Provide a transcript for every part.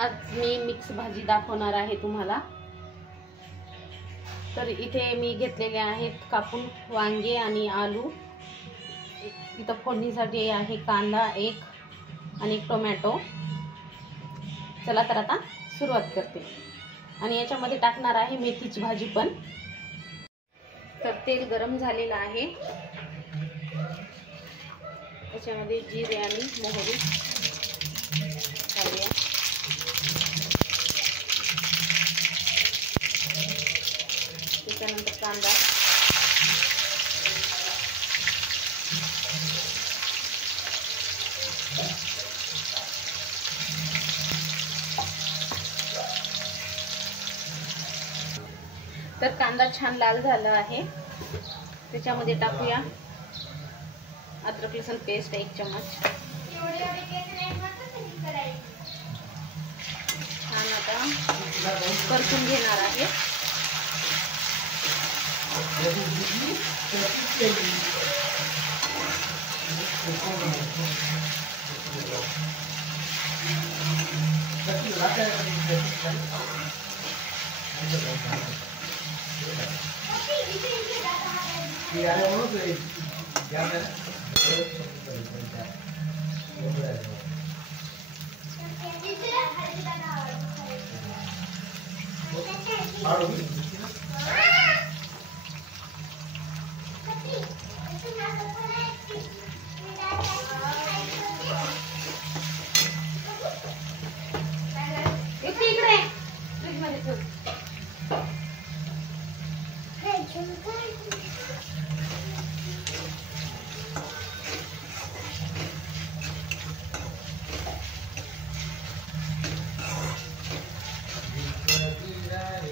आज मी मिक्स भाजी दाखवणार आहे तुम्हाला। तर इथे मी घेतलेले आहेत कापून वांगे आणि आलू। इथं फोडणीसाठी आहे कांदा एक आणि एक टोमॅटो। चला तर आता सुरुवात करते आणि याच्यामध्ये टाकणार आहे मेथीची भाजी पण। तर तेल गरम झालेलं आहे, याच्यामध्ये जिरे आणि मोहरी घालूया। त्याच्यानंतर कांदा, तर कांदा छान लाल झाला आहे, त्याच्यामध्ये टाकूया अद्रक लसूण पेस्ट 1 चम्मच। छान आता परतून घेणार आहे।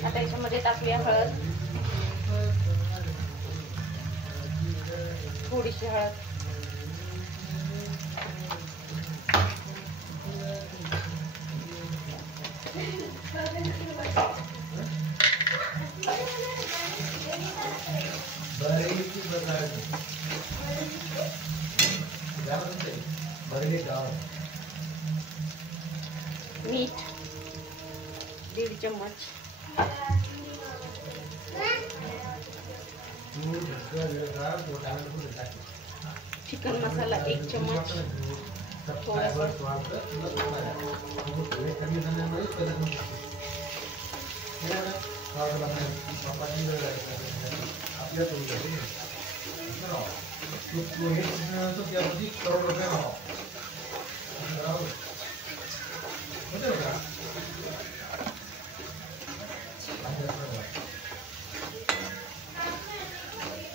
आता याच्यामध्ये टाकूया हळद, थोडीशी हळद, मीठ 1.5 चम्मच, चिकन मसाला 1 चम्मच,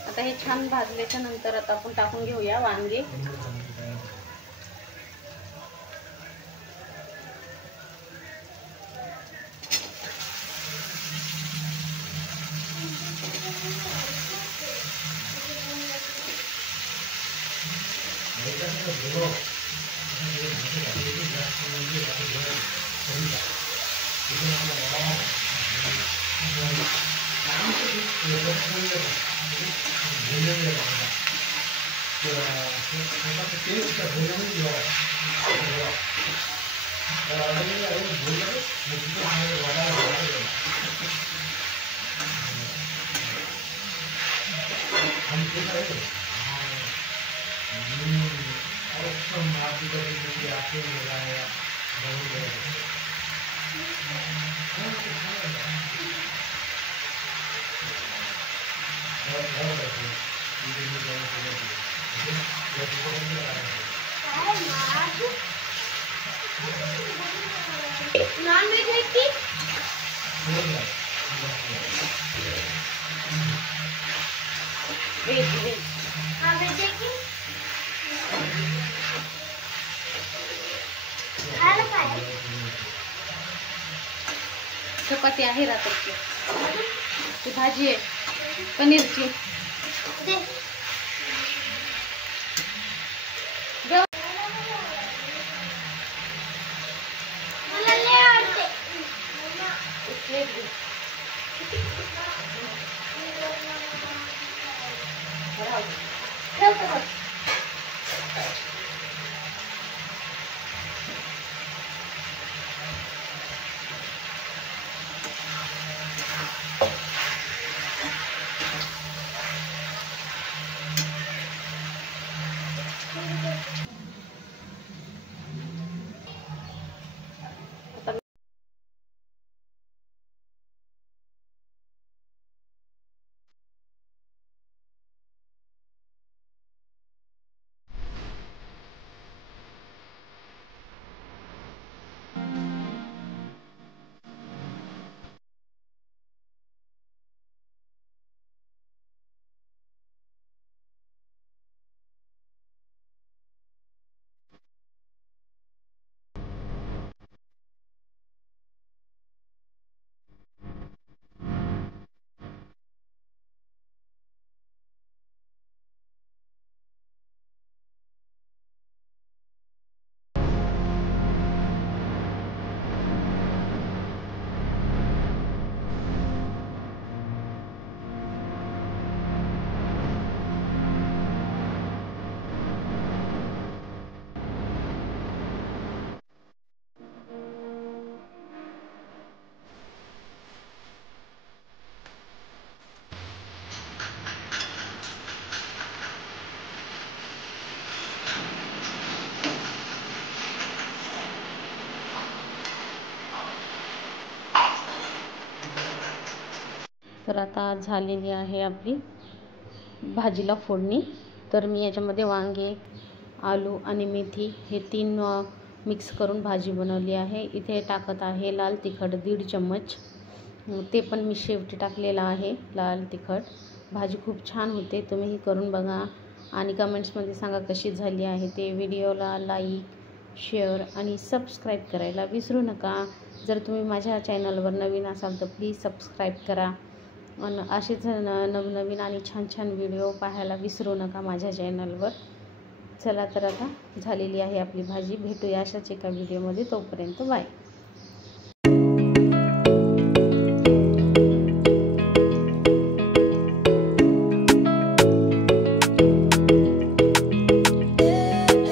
आता हे छान भाजल्याच्या नंतर आता आपण टाकून घेऊया वांगे। नॉनवेज है की वेज हाँ वेज है की चपाती आहे रात्रीची, ती भाजी आहे पनीरची। तर आता झालेली आहे आपली भाजीला फोडणी। तर मी याच्यामध्ये वांगे, आलू आणि मेथी हे 3 मिक्स करून भाजी बनवली आहे। इथे टाकत आहे लाल तिखट 1.5 चम्मच, ते पण मी शेवटी टाकलेला आहे लाल तिखट। भाजी खूप छान होते, तुम्हीही करून बघा आणि कमेंट्समध्ये सांगा कशी झाली आहे ते। व्हिडिओला लाईक, शेअर आणि सबस्क्राईब करायला विसरू नका। जर तुम्ही माझ्या चॅनलवर नवीन असाल तर प्लीज सबस्क्राईब करा आणि असेच नवनवीन आणि छान छान व्हिडिओ पाहायला विसरू नका माझ्या चॅनलवर। चला तर आता झालेली आहे आपली भाजी। भेटूया अशाच एका व्हिडिओमध्ये, तोपर्यंत बाय।